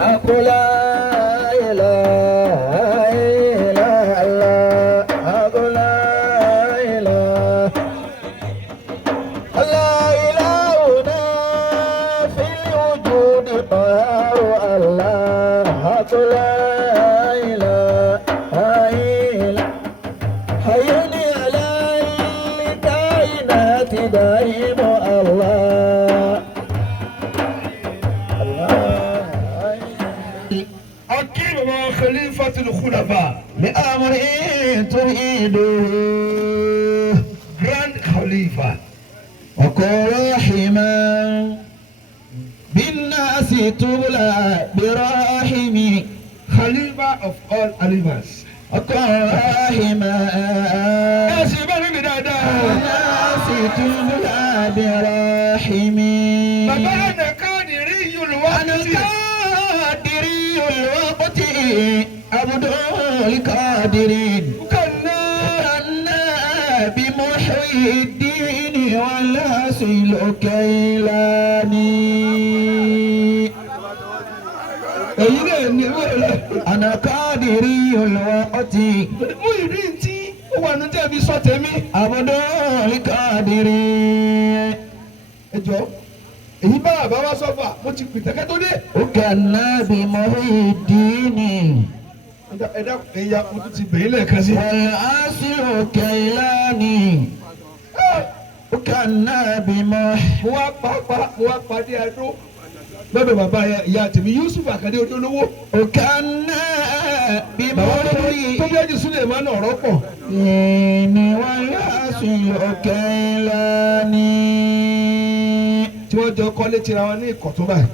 أقول لا إله إلا الله أقول لا إله لا إلهنا في الوجود قهار الله أقول لا إله إلا حيني على الكائنات دائم الله أكيد مع خليفة الخلفاء لأمر تريده Grand Khalifa وقل رحما بالناس تبلى براحمي Khalifa of all Khalifas. وقل رحما Ẹ sì bá níbi dáadáa. بالناس تبلى براحمي Bàbá Ànàkánì rí Yorùbá أنا títì. قادري الوقت عبد القادرين Kànnà أنا بمحيي الدين والأصل كيلاني èyí náà ní wẹ́rẹ́. أنا قادري الوقت Mú ìrí tí ó wà ní tẹ̀mí sọ tẹ̀mí. عبد القادرين Ẹ jọ èyí bá bàbá wa sọ́fà mo ti pìtẹ́kẹ́ tó dé. وكان بمحيي الدين Ẹ̀dá ẹ̀yà mo tún ti bẹ̀yìn lẹ́ẹ̀kan sí. والأصل كيلاني وكان بمحيي Mo wá pàdé Adó lọ́dọ̀ bàbá ìyá tèmi Yusuf Akande Odolówó. وكان Bàbá tó بمحيي bí ẹjì Súlẹ̀ máa ń ọ̀rọ̀ pọ̀. الدين والأصل كيلاني Tí wọ́n jọ kọ́lé tira wọn ní ìkọ̀tún báyìí.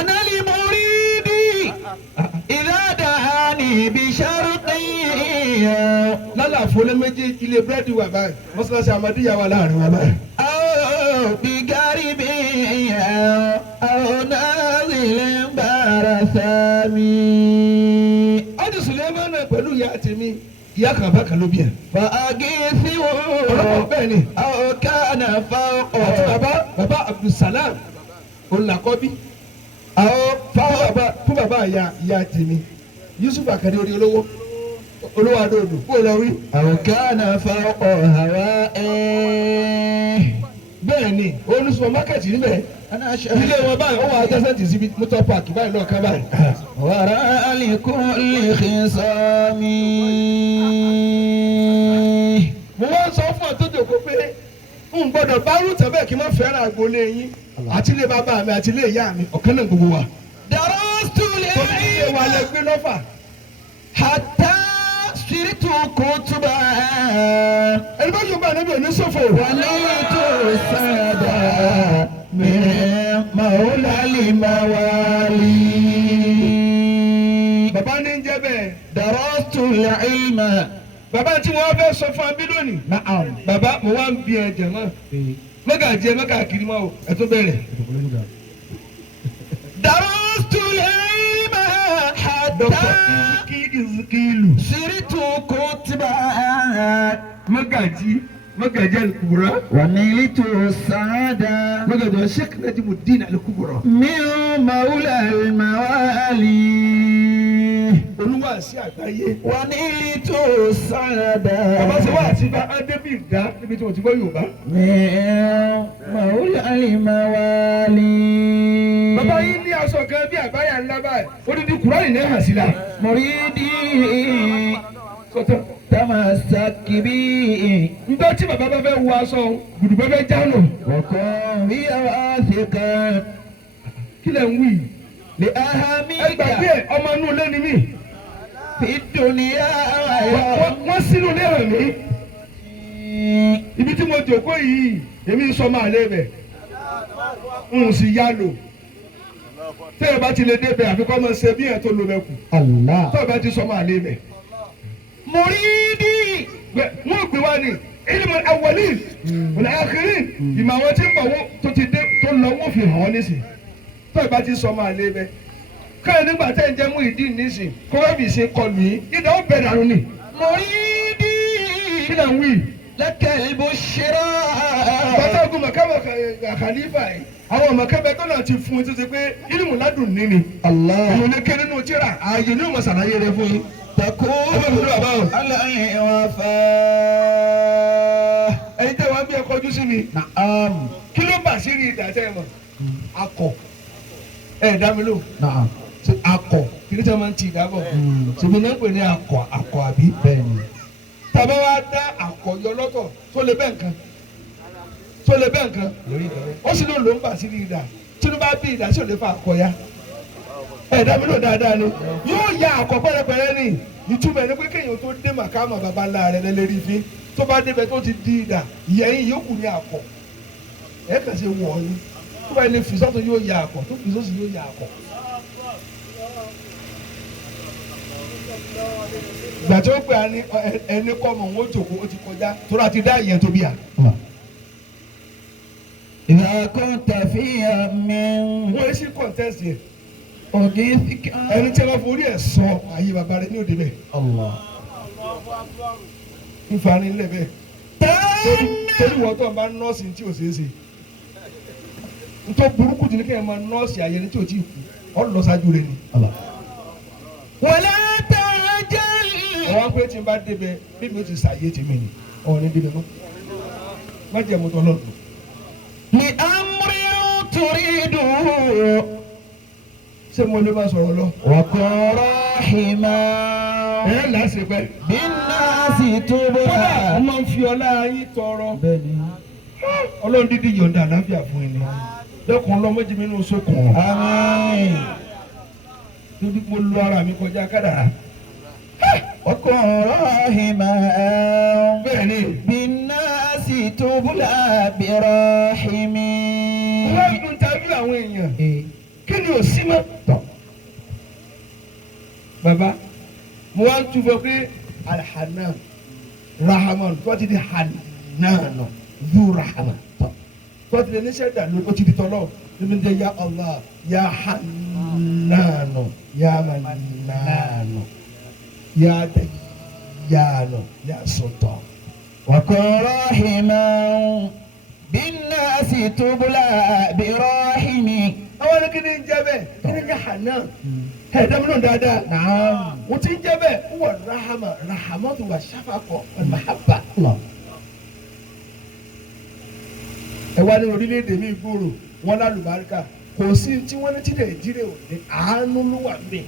أنا لمريد إذا دعاني بشرطي Lálàfo lé méjì ilé búrẹ́dì wà báyìí. Mọ́sálásí Amadíyà wà láàrin wa báyìí. أو بقرب أو نازل برثامي Ájì Sùlẹ́mánà náà pẹ̀lú ìyá tèmi ìyá kan bá kan ló bí ẹ̀. فأغيثه Ọlọ́pàá bẹ́ẹ̀ ni. أو كان Àti فوقه bàbá Abdulsalam olùlàkọ́bí. أو Fún bàbá ìyá tèmi Yusuf Akande Odolówó. Olówó Adóodò kó o lọ wí. أو كان فوق هوائه Bẹ́ẹ̀ ni olú supamakẹ́tì níbẹ̀. أنا Ilé شهيد wọn báyìí ó wà adjacent síbi motor park báyìí náà ká báyìí. وراء لكل خصام Mo wá sọ fún ọ tó jòkó pé n gbọ́dọ̀ bá rúùtù bẹ́ẹ̀ kí n má fẹ́ràn agboolé yín àti ilé bàbá mi àti ilé ìyá mi ọ̀kan náà gbogbo wa. درست Tó ní ilé wa lẹ gbé lọ́fà. حتى صرت كتبا Ẹni bá yóò bá ẹni bí òní ṣòfò. وليت السادة من مولى الموالي Bàbá ní ń jẹ́ bẹ́ẹ̀. درست العلم Bàbá tí wọ́n fẹ́ sọ fún abí lónìí. نعم Bàbá mo wá ń bí ẹ jẹ̀ mọ́. Mẹ́gà jẹ mẹ́gà kiri mọ́ o. Ẹ tó bẹ̀rẹ̀. درست العلم Dr. حتى Izikilu. صرت كتبا Mẹ́gàjì Al-Kubra. ونلت السعادة Mẹ́gàjì Sheikh Najimuddin Al-Kubra. من مولى الموالي Olúwàsí àgbáyé. ونلت السعادة Bàbá ṣe wá àti bá Adébí ìdá níbi tí mo ti gbọ́ Yorùbá. من مولى الموالي Bàbá yìí ní aṣọ kan bí àbáyà ńlá báyìí. Odidi Kùránì ní hàn sí la. مريدي Sọ́tọ̀. تمسك بي Ntọ́ tí bàbá bá fẹ́ wọ aṣọ gbùdùgbọ́ fẹ́ jánu. وكن بي واثقا Kí lẹ̀ ń wí? Ẹ gbàgbé لأهمك ẹ̀ ọmọ inú ilé ni mí. في الدنيا Wọ́n sínú ilé hàn mí. Ibi tí mo jòkó yìí, èmi ń sọ máa lé bẹ̀. N sì yá lò. Tẹ́ ẹ bá ti lè débẹ̀ àfikọ́ máa ṣe bí ẹ̀ tó lo bẹ̀ kù. الله Tọ́ ẹ bá ti sọ máa lé bẹ̀. مريدي Wọ́n gbé wá ní ilmu awwalin wal akhirin. Ìmọ̀ àwọn tí ń bọ̀ wọ́n tó ti dé tó lọ wọ́n fi hàn ọ́ nísìn. Tọ́ ẹ bá ti sọ máa lé bẹ̀. Káyọ̀ nígbà tẹ́ ẹ jẹ́ mú ìdí nísìn kó wá bì ṣe kọlù yín. Ìdá ó bẹ̀rẹ̀ àrùn ni. مريدي Kí lẹ̀ ń wí? لك البشرى. bàtà ogun màkàmà khalifa yìí àwọn màkàmà tó náà ti fún un tó ṣe pé ilmu ládùn níní. الله àwọn oníkẹ́ nínú tíra ààyè ní òmò sàlàyé rẹ fún yín. تكون على الوفاء. ẹ̀yin tẹ́ wá bí ẹ kọjú sí mi. نعم kí ló bà sí rí ìdá tẹ́ ẹ mọ̀. akọ ẹ dá mi lò. نعم akọ kí ló tẹ́ máa ń ti ìdábọ̀. ṣèmi náà ń pè ní akọ àbí. بني tàbá wa dá àkọyọ lọ́tọ̀ tó lè bẹ́ẹ̀ nǹkan tó lè bẹ́ẹ̀ nǹkan ó sì ló ń bà sí rí ìdá tí ló bá bí ìdá sí ò lè fa àkọyá. ẹ dá mi lò dáadáa ni yóò ya àkọ pẹ́rẹpẹ́rẹ́ ní ìtumọ̀ ẹni pé kéèyàn tó dé màkàmà bàbá ńlá rẹ̀ lẹ́lẹ́rìí fi tó bá débẹ̀ tó ti di ìdá ìyẹ̀yìn yóò kù ní àkọ ẹ kàn ṣe wọ̀ ọ́ ni tó bá ilé fìsọ́tò yóò ya àkọ tó fìsọ́sì yóò ya àkọ. ìgbà tí ó pè á ní ẹni kọ́ mọ̀ wọ́n jòkó ó ti kọjá tó rà ti dá ìyẹn tó bí à. إذا كنت فيها من wọ́n yé sí kọ́ńtẹ́sì yẹn أغيثك ẹni tí a bá forí ẹ̀ sọ ayé bàbá rẹ̀ ní òde bẹ́ẹ̀ الله. nfa ni nílẹ̀ bẹ́ẹ̀ torí wọ́n tó ń bá nọ́ọ̀sì tí ò ṣeé ṣe ntọ́ burúkú jù ní kí ẹ máa nọ́ọ̀sì ayẹyẹ tí ò tí ì kú ọ lọ ṣáájú rẹ ni. ولا تعجل. àwọn pé tí n bá débẹ̀ bí mi ò ti ṣàyè tèmi ni ọ̀ ní débẹ̀ mọ́ má jẹ́ mọ́tò ọlọ́run. لأمر تريده ṣé mo lè máa sọ̀rọ̀ lọ. وكن راحما ẹ láṣẹ pẹ́. بالناس kódà تبقى. mo máa ń fi ọlá yín tọrọ. بني ọlọ́run dídí yọ̀ǹda àlàáfíà fún ẹni. lẹ́kùn ọlọ́mọdé mi nínú sókun. آمين. níbi mo lu ara mi kọjá kádàrá. وكن راحما bẹ́ẹ̀ ni. بالناس تبلى براحم. wọ́n ń tàbí àwọn èèyàn. kí ni ò sí mọ́. bàbá mo wá ń tún fọ pé alhanan rahaman tó ti di hanana zu rahama tó ti di níṣẹ́ dà lórí ó ti di tọ́lọ́ nínú jẹ́ ya Allah ya hanano ya manano ya dayano ya sultan. وكن راحما بالناس تبلى براحم. àwọn ẹni kí ni ń jẹ́ bẹ́ẹ̀ kí ni ń jẹ́ hanan ẹ̀ẹ́dẹ́mínú dáadáa. نعم. wọ́n ti ń jẹ́ bẹ́ẹ̀ wọ́n rahama rahamatu wa shafaqo wa mahabba. الله. ẹ wá ní orílẹ̀-èdè mi gbòòrò wọn lálùbáríkà kò sí tí wọ́n ní tí nàìjíríà ò ní àánú ló wà mí.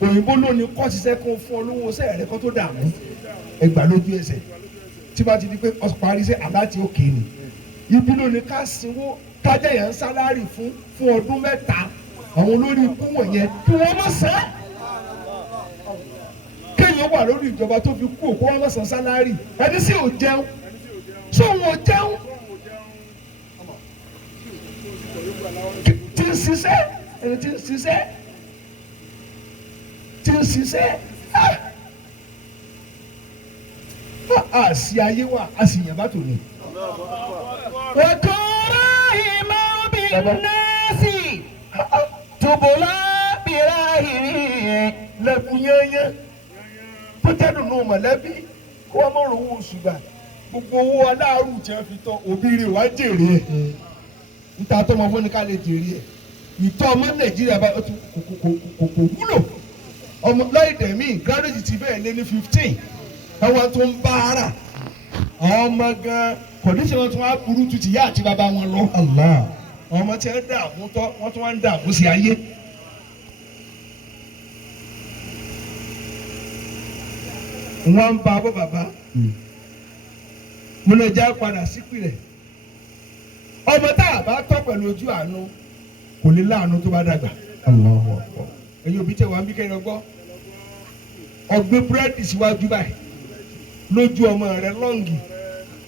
òyìnbó ló ní kọ́ ṣiṣẹ́ kan fún olówó sẹ́ẹ̀rẹ́ kan tó dààmú ẹgbà lójú ẹsẹ̀ tí bá ti di pé parí iṣẹ́ aláàtì òkè ni ibi ló ní ká sinwó tájà yẹn ń sálárì fún ọdún mẹ́ta àwọn olórí ikú wọ̀nyẹn kí wọ́n má san kéèyàn wà lórí ìjọba tó fi kú òkú wọn má san sálárì ẹni sì ò jẹun sóhun ò jẹun tí ń ṣiṣẹ́ ẹni tí ń ṣiṣẹ́ a sì ayé wa a sì yàn bá tò ní. وكن راحما بالناس تبلى براحم. lẹ́kùn yẹ́nyẹ́ tó jẹ́dùn nù mọ̀lẹ́bí kó wọ́n mọ̀rọ̀ owó oṣù gbà gbogbo owó aláàrù tí wọ́n fi tọ́ òbí rẹ̀ wá jèrè ẹ̀ níta tó mọ fún ni ká lè jèrè ẹ̀ ìtọ́ ọmọ nàìjíríà bá kò wúlò ọmọ lọ́ọ̀dẹ̀ mi gírádùjì ti bẹ́ẹ̀ lé ní 15 ẹ̀wọ̀n tó ń bá ara àwọn ọmọ gan kọ̀díṣẹ́ wọn tún wá burú tu ti yá àti bàbá wọn lọ. الله. ọmọ tí wọ́n dààmú tọ́ wọ́n tún wá ń dààmú sí ayé. wọ́n ń ba bọ́ bàbá mo lè já padà sípìlẹ̀ ọmọ tá a bá tọ́ pẹ̀lú ojú àánú kò ní láàánú tó bá dàgbà. الله أكبر. ẹ̀yin òbí tẹ̀ wá ń bí kẹ́rin ọgbọ́ ọgbẹ́ búrẹ́dì síwájú báyìí lójú ọmọ rẹ lọ́ǹgì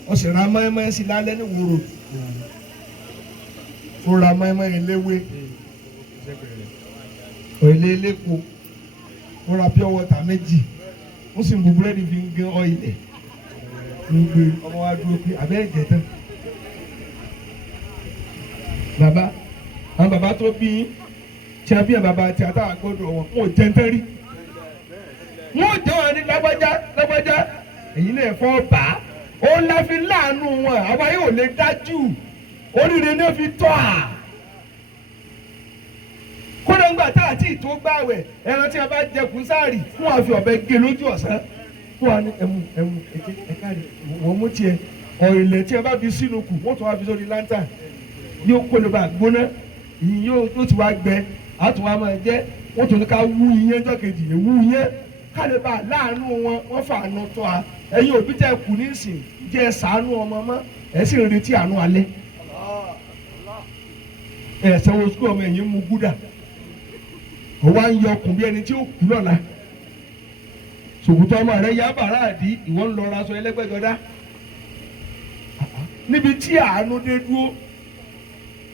wọ́n sì ra mọ́ẹ́mọ́ẹ́ sí lálẹ́ ní wòrò ó ra mọ́ẹ́mọ́ẹ́ léwé òèlé elépo ó ra pure water méjì ó sì ń bu búrẹ́dì fi ń gé ọ́ìlẹ̀ ń gbé ọmọ wa dúró pé abẹ́ ẹ̀jẹ̀ tán bàbá àwọn bàbá tó bí tí a bí ẹ̀ bàbá tí a tá a gbọ́dọ̀ wọn ò jẹ́ ń tẹ́ rí wọn ò jẹ́ wọn ní lágbájá èyí náà fọ́ bàá. ó la fi láàánú wọn àwa yóò lè dájú oríire náà fi tọ́ à. kódà ńgbà tá àti ìtò gbààwẹ̀ ẹran tí a bá jẹkùn sáàrì fún àfi ọ̀bẹ gé lójú ọ̀sán fún wa ní ẹmu ẹ̀ka rẹ̀ wọ́n mú tiẹ̀ ọ̀ìlẹ̀ tí a bá fi sínú kù wọ́n tún wá fi sórí láńtà yóò kó ló bá gbóná ìyìn yóò ti wá gbẹ àtúwá máa jẹ wọ́n tún ní ká wú iyán jọ́ kejì ewu yẹn ká lè bá láàánú wọn wọ́n fà àánú tó a ẹ̀yin òbí tẹ́ kù ní ìsìn jẹ́ ṣàánú ọmọ mọ́ ẹ̀ sì ń retí àánú alẹ́ ẹ̀ sanwó sukú ọmọ ẹ̀yìn mú gúdà ó wá ń yọ ọkùn bí ẹni tí ó kú lọ́la sòkòtò ọmọ rẹ yá bàrà àdí ìwọ ń lọ ra aṣọ ẹlẹ́gbẹ́jọdá níbi tí àánú dé dúró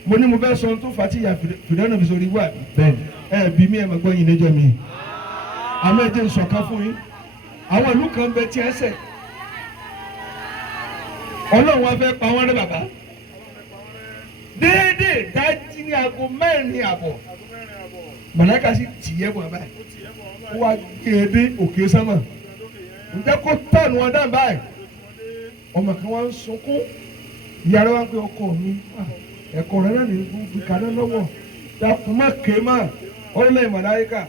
mo ní mo fẹ́ sọ tó fà á tí ìyá fìdáná fi sórí wà bẹ́ẹ̀ ẹ bí mi ẹ máa gbọ́ yín níjọ́ mi àmọ́ ẹ jẹ́ nsọ̀kan fún yín àwọn ìlú kan bẹ tí ẹ sẹ̀ ọlọ́run wa fẹ́ pa wọ́n rẹ́ bàbá déédéé dájí ní aago 4 àbọ̀ màláíkà sì tìyẹ́ bọ̀ báyìí ó wá gbé e dé òkè sánmà ǹjẹ́ kó tọ̀nù wọn dáhùn báyìí ọmọ kan wá ń sunkún ìyá rẹ wá ń pè ọkọ mi ẹ̀kọ́ rẹ náà ní gbogbo kaná lọ́wọ́ dákun má ké má ọlọ́lẹ̀ màláíkà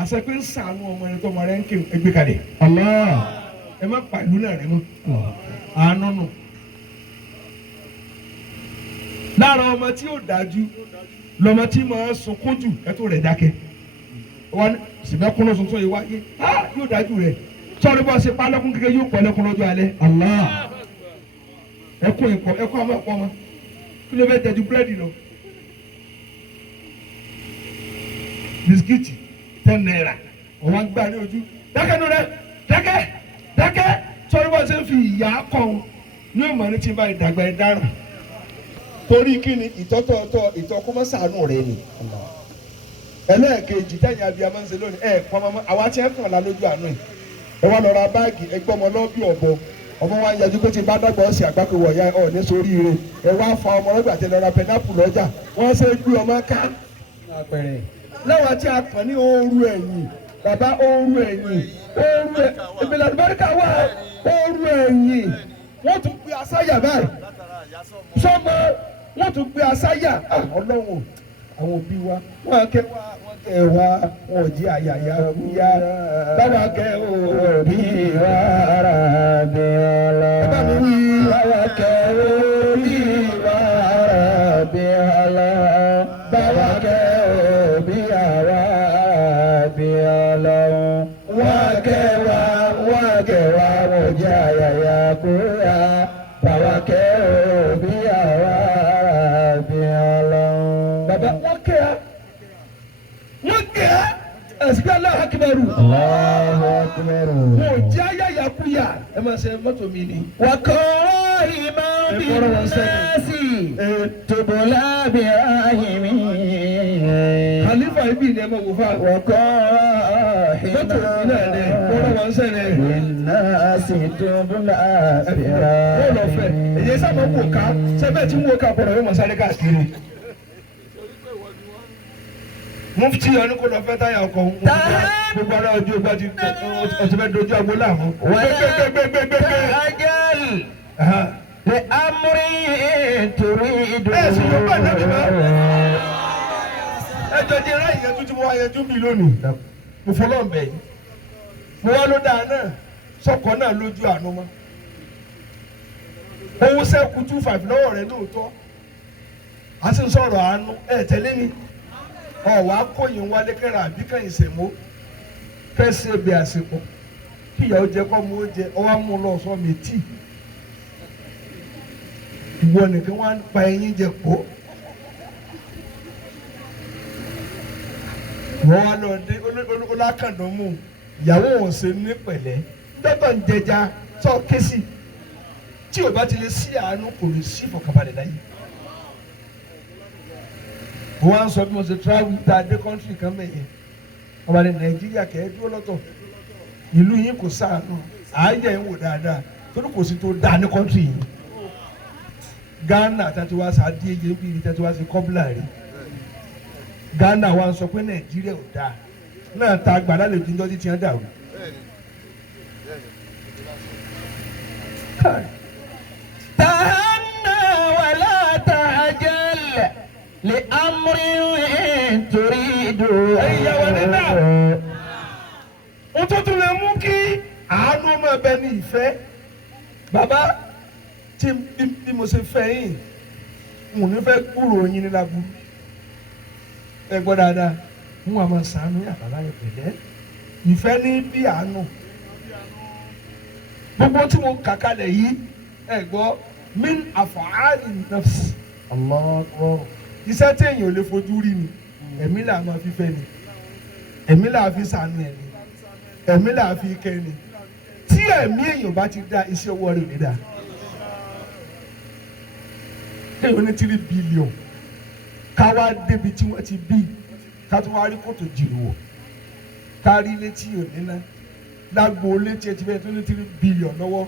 àṣẹ pé ń sàánú ọmọ ẹni tó ọmọ rẹ ń ké ẹgbẹ́ kalẹ̀ Allah ẹ má pa ìlú náà rẹ mọ́ àánú nù lára ọmọ tí ó dájú lọmọ tí máa sunkún jù ẹtọ́ rẹ̀ dákẹ́ wọn sìmẹ́kún lọ tuntun yìí wáyé yóò dájú rẹ̀ sọ́ọ́ni bá ṣe pálẹ́kún kékeré yóò pọ̀ lẹ́kún lọ́jọ́ alẹ́ Allah ẹkún àmọ́ ẹ̀kọ́ ọmọ kí ló fẹ́ jẹ́jú búrẹ́dì lọ bisikíìtì 10 naira ọ̀wọ́n gbà ní ojú dákẹ́ nù rẹ̀ dákẹ́ sọ́ọ́ni bá ṣe ń fi ìyá kọ́ ní ọmọ ní tí bá ìdàgbà ẹ̀ dára torí kí ni ìtọ́kọ́mọ́sàánù rẹ ni ẹlẹ́ẹ̀kejì tẹ̀yìn abiyamọ ń ṣe lónìí pọnmọ́ àwọn àti ẹ̀kàn la lójú àánú yìí ẹ wá lọ ra báàgì ẹgbẹ́ ọmọ lọ́bí ọmọ wa ń yẹjú pé tí bá dàgbà ọ̀sẹ̀ àgbákò wọ̀ọ́yá ọ̀ ní sórí ire ẹ wá fa ọmọ lọ́gbà tẹ lọ ra pẹnápù lọ́jà wọ́n ṣe gbé ọmọ ká lẹ́wọ̀n tí a kàn ní ooru ẹ̀yìn bàbá ooru ẹ̀yìn ìbílẹ̀ àdúbáríkà wà ooru ẹ̀yìn wọ́n tún gbé asáyà báyìí sọ́mọ wọ́n tún gbé asáyà ọlọ́run àwọn òbí wa wọ́n kẹ́ wá wọn ò jí àyàyà wúyá báwa kẹ́ òbí wa ara bí ọlọ́ báwa wí báwa kẹ́ òbí wa ara bí ọlọ́ báwa kẹ́ òbí wa ara bí ọlọ́ wọ́n kẹ́ wá wọn ò jí àyàyà wúyá báwa kẹ́ òbí wa ara bí ọlọ́ bàbá wọ́n kẹ́ ẹsìkí Allahu Akbaru. Allahu Akbaru. Mo jẹ́ ayáyàkúyà ẹ máa ṣe mọ́tò mi ni. Wà kọ́ ìmọ̀ bí nọ́ọ̀sì tòbọ̀lá bí ahìmí. Khalifa ibi ni ẹ máa wò fà. Wà kọ́ ìmọ̀ mọ́tò mi náà ni kọ́rọ̀ wọn sẹ́lẹ̀. Bí nọ́ọ̀sì tòbọ̀lá bí ahìmí. Ó lọ fẹ́ èyí sábà wò ká sẹ́fẹ̀ tí wò ká bọ̀rọ̀ yóò mọ̀ sáré káàkiri. Mufti ọ̀nù kò lọ fẹ́ táyà ọkọ̀ gbogbo ara ojú ọgbà ti ọ̀sẹ̀ fẹ́ dojú agbo láàmú. gbẹgbẹgbẹgbẹgbẹ. ajali le amúrí torí ìdúró. ẹ sì yóò bá nàbí bá. ẹ jọ jẹ ráyè yẹn tún tí mo wá yẹn tún bí lónìí. mo fọlọ́ ń bẹ̀ yìí. mo wá ló dáa náà sọkọ náà lójú àánú mọ́. owó sẹ́kù 25 lọ́wọ́ rẹ̀ lóòótọ́. a sì ń sọ̀rọ̀ àánú ẹ̀ tẹ́lẹ̀ mi. Ọ̀wá kóyin wálé kẹ́ra àbí kẹ́yìn sèmó kẹ́sì ebi àsìkò kí ìyàwó jẹ kọ́ mú oúnjẹ ọwọ́ mú lọ sọ mi tì ìwọ nìkan wá ń pa ẹyin jẹ kó wọ́n wá lọ dé olákàndán mú ìyàwó wọn ṣe ní pẹ̀lẹ́ dọ́tọ̀ ń jẹja sọ kẹ́sì tí o bá ti lè sí àánú kò lè sí ìfọ̀kànbalẹ̀ láyé. Wọ́n á sọ bí mo ṣe travel ta dé country kan mẹ́yìn ọba ní Nàìjíríà kẹ́ ẹ́ dúró lọ́tọ̀ ìlú yín kò sáànù ààyè ń wò dáadáa torí kò sí tó dáa ní country yìí Ghana tàti wá sí adéyé bí ní tàti wá sí kọ́bílà rí Ghana wa ń sọ pé Nàìjíríà ò dáa náà ta àgbàdo lè dín dọ́jú tí wọ́n dàrú. تهنى ولا تعجل لأمر تريد. ẹ̀yà wà nínà ó tó tún lè mú kí àánú máa bẹ ní ìfẹ́. bàbá tí bí mo ṣe fẹ́ yín n ò ní fẹ́ kúrò yín ní lábúrú. ẹ gbọ́ dáadáa n wà máa ṣàánú yàrá láyé pẹ̀lẹ́ ìfẹ́ ní bí àánú. gbogbo tí mo kà kalẹ̀ yìí ẹ gbọ́ min àfọ̀hálì nafsi. الله. iṣẹ́ tí èèyàn ò lè fojú rí ni ẹ̀mí là máa fi fẹ́ ni ẹ̀mí là fi ṣàánú ẹ̀ ni ẹ̀mí là fi kẹ́ ni tí ẹ̀mí èèyàn bá ti dá iṣẹ́ ọwọ́ rẹ̀ ò ní dá. èèyàn ní 3 billion ká wá débi tí wọ́n ti bí ká tó wá rí kòtò jìrò wọ̀ ká rí létí òníná lágbo létí ẹ ti bẹ́ẹ̀ tó ní 3 billion lọ́wọ́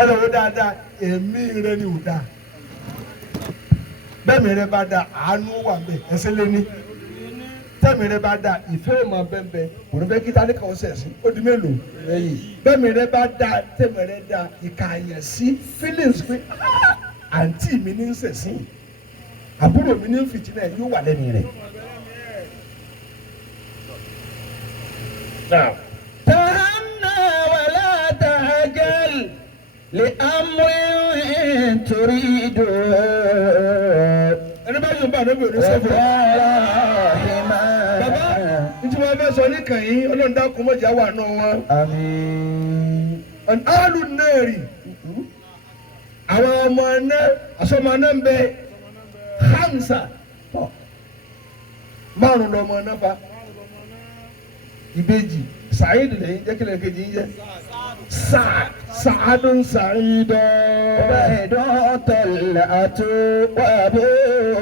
ẹ lọ́wọ́ dáadáa ẹ̀mí rẹ ni ò dáa. bẹ́ẹ̀mi rẹ bá da àánú wà bẹ́ẹ̀ ẹsẹ̀ lé ní tẹ́mi rẹ bá da ìfẹ́ ò máa bẹ́ẹ̀ bẹ́ẹ̀ kò ní bẹ́ẹ̀ kí tani kan ṣẹ̀ sí ó di mélòó lẹ́yìn bẹ́ẹ̀mi rẹ bá da tẹ́mi rẹ da ìkàyẹ̀ sí feelings pé àǹtí mi ní ń ṣẹ̀ sí àbúrò mi ní ń fìtínà ẹ̀ yóò wà lẹ́nu rẹ̀. تهنى ولا تعجل لأمر تريد. ẹni bá yóò bá àdébí òní sọ́fọ̀. bàbá ntí wọn fẹ́ sọ níkàn yín ọlọ́run dákun mọ̀jà wà náà wọn. آمين. alu nẹ́ẹ̀rì àwọn ọmọ ẹ̀ná àsọmọ ẹ̀ná ń bẹ hamsa márùn lọmọ ẹ̀ná fa ìbejì Saheed lẹ́yìn jẹ́ kílẹ̀ kejì yín jẹ́ Saadun Saheed. عبيد طلعت وأبوه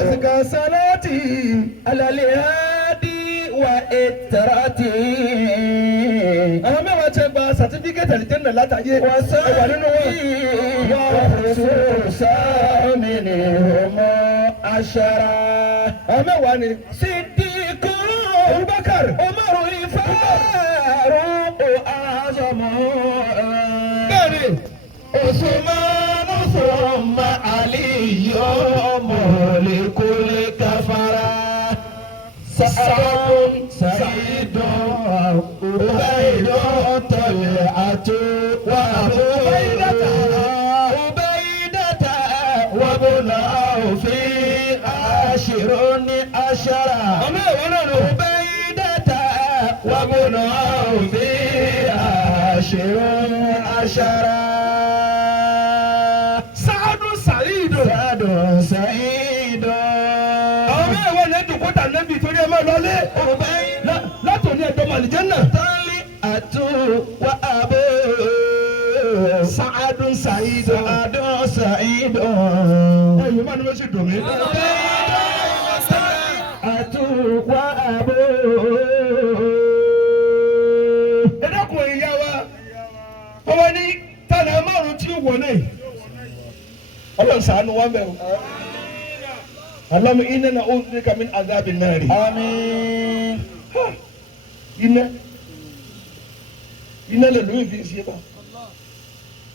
أزكى صلاتي على الهادي وإترتي. àwọn mẹ́wàá tẹ gba sàtífíkẹ́tì àlìjẹ́nà látàyè ẹwà nínú wọn. وخصوصا منهم عشرة. àwọn mẹ́wàá ni صديق Abubakar عمر الفاروق أعظم bẹ́ẹ̀ni عثمان ثم علي مهلك الكفرة. سعد سعيد عبيد طلعت وأبو عبيدة وابن عوف عاشر عشرة. عبيدة وابن عوف عاشر عشرة. Saadu Saheed. سعد سعيد àwọn mẹ́wàá ni ẹ̀dùnkúta nẹ́bí torí ẹ máa lọlé عبيد látòní ẹ̀dọ́ màlìjẹ́nà. طلعت وأبوه Saadu Saheed. سعد سعيد ẹ̀yìn máa ní wọ́n sì dùn mí. طلعت وأبوه. ẹ dákun ìyá wa ọmọ ní tànà márùn tí ó wọlé ọlọ́run ṣàánú wọn bẹ́ẹ̀ o. Allahumma inna na'udhu bika min adhabin nari. آمين. iná lè lóyún fi ṣe bá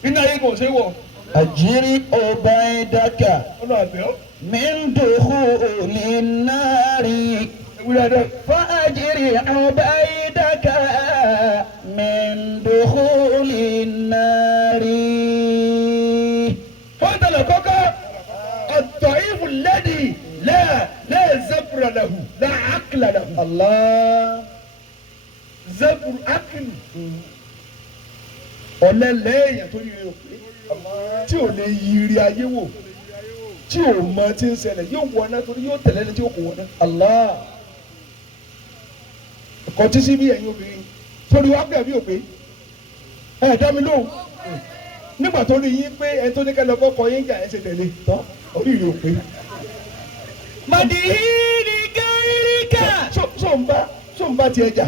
iná yìí kò ṣe wọ̀ أجر عبيدك ọlọ́run àbẹ̀ ọ́ من دخول النار. ewúrẹ́ dẹ́. فأجر عبيدك من دخول النار. فانتلا كوكا الضعيف الذي لا زبر له لا عقل له. الله. زبر عقل ọ̀lẹ́lẹ́yìn tó yẹ tí ò lè yiri ayé wò tí ò mọ tí ń ṣẹlẹ̀ yóò wọ ọ́nà torí yóò tẹ̀lé ní tí ó kò wọ́n náà. الله. ẹ̀kọ́ tí sí bí ẹ̀yin obìnrin torí wá gbẹ̀ bí ò pé ẹ̀ dá mi lóhùn nígbà tó rí yín pé ẹ tó ní kẹ́ lọ kọ́kọ́ yín jà ẹ̀ ṣe tẹ̀lé tán orí ìrè ò pé. مديني غيرك. so ń bá tiẹ̀ jà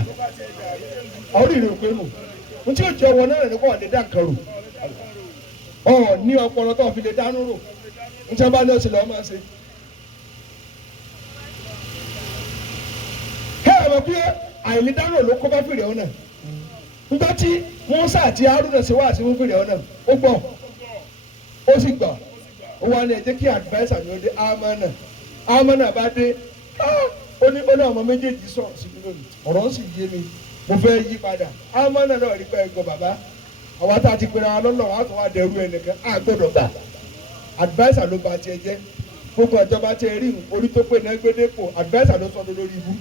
orí ìrè ò pé nù n tí yóò jẹ́ ọwọ́ náà ní kó wà lè dá nǹkan rò ọ̀ ní ọpọlọ tó fi lè dánú rò n tí wọ́n bá ní ọ̀sẹ̀ lọ́wọ́ máa ṣe. ẹ ẹ mọ̀ pé àìlè dánú rò ló kó bá fìrì ọ̀nà nígbà tí Mùsá àti Hárúnà ṣe wá àti fún fìrì ọ̀nà ó gbọ́ ó sì gbà ó wá ní ẹ jẹ́ kí adviser mi ó dé amánà bá dé ó ní ọmọ méjèèjì sọ̀rọ̀ sí mi lónìí ọ̀rọ̀ sì yé mi mo fẹ́ yí padà amánà náà rí pé ẹ̀gbọ́n bàbá àwa tá a ti pera wa lọ́lọ́ wa tó wá dẹrú ẹnìkan á gbọ́dọ̀ gbà adviser ló ba tiẹ̀ jẹ́ gbogbo ìjọba tiẹ̀ rí orí tó pé náà gbédépò adviser ló sọdọ̀ lórí ibú.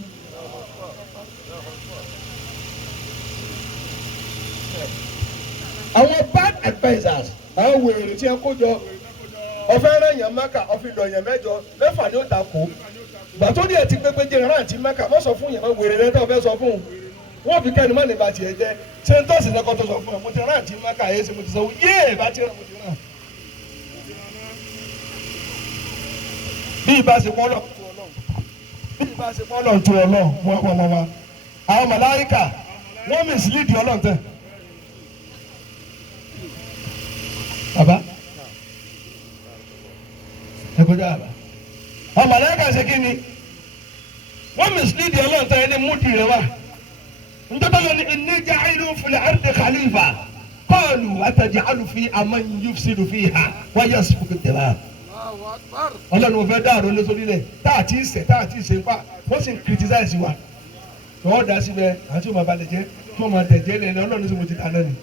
àwọn bad advisers àwọn wèrè tí ẹ kó jọ ọ̀fẹ́ rẹ̀ yàn máka ọ̀fìn lọ yàn mẹ́jọ mẹ́fà ni ó ta kó ìgbà tó díẹ̀ ti gbégbé jẹ́ ìran àti máka má sọ fún yàn má wèrè rẹ̀ tó fẹ́ sọ fún un wọ́n fi kẹ́ni má ní ba tiẹ̀ jẹ́ ṣé ń tọ́sí lẹ́kọ́ tó sọ fún ẹ mo ti rán àti máka yé ṣe mo ti sọ yéè bá ti rán mo ti rán. bí ìbáṣepọ̀ lọ tu ọlọ́run wọ́n àwọn màláíkà wọ́n mislead ọlọ́run tẹ̀. baba ẹ kọjá àbá àwọn màláíkà ṣe kí ni wọ́n mislead ọlọ́run tẹ̀ ẹni múdi rẹ wá ntọ́tọ́ lọ ní inni ja'ilun fil ardi khalifa qalu ataj'alu fiha man yufsidu fiha wa yasfiku ad-dima. ọlọ́run fẹ́ dáàrọ̀ lé sórí rẹ̀ tá a ti ṣe ń pa wọ́n sì ń criticize wa wọ́n dá síbẹ̀ àti ọmọ abalẹ̀ jẹ́ kí wọ́n máa tẹ̀jẹ́ lẹ́nu ọlọ́run sì mo ti ta náà ni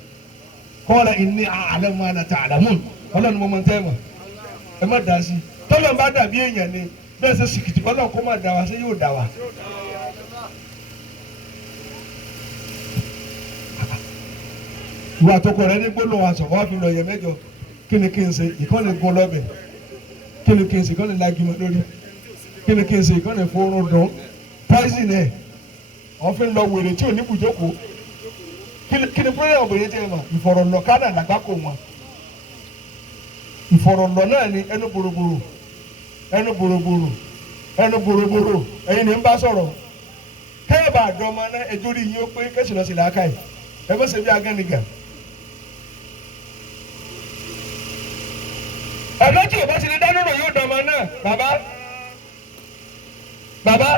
qala inni a'lamu ma la ta'lamun ọlọ́run mo máa tẹ́ wọn ẹ má dá sí tọ́lọ́run bá dàbí èèyàn ni bẹ́ẹ̀ ṣe sìkìtì ọlọ́run kó má dá wa ṣé yóò dá wa. ìwà àtọkọ rẹ ní gbólóhùn aṣọ wàá fi lọ yẹ mẹ́jọ kí ni kí n ṣe ìkànnì gun lọ́bẹ̀ kí ni kí n ṣe ìkànnì lágbìmọ̀ lórí kí ni kí n ṣe ìkànnì fòrùn dùn poison ẹ̀ ọ̀fìn lọ wèrè tí ò ní bùjókòó kí ni prayer obìnrin ti ma ìfọ̀rọ̀lọ̀ kánà làgbákò wọn ìfọ̀rọ̀lọ̀ náà ni ẹnu boroboro ẹ̀yin ni ń bá sọ̀rọ̀ kẹ́ẹ̀bà àdọ́mọ náà ẹjọ́ rí yín ó pé kẹ́sì lọ sí làákà yìí ẹ bó ṣe bí agánigà. ẹ̀dọ́ tí o bá ti lè dáná rẹ̀ yóò dọ̀mọ náà bàbá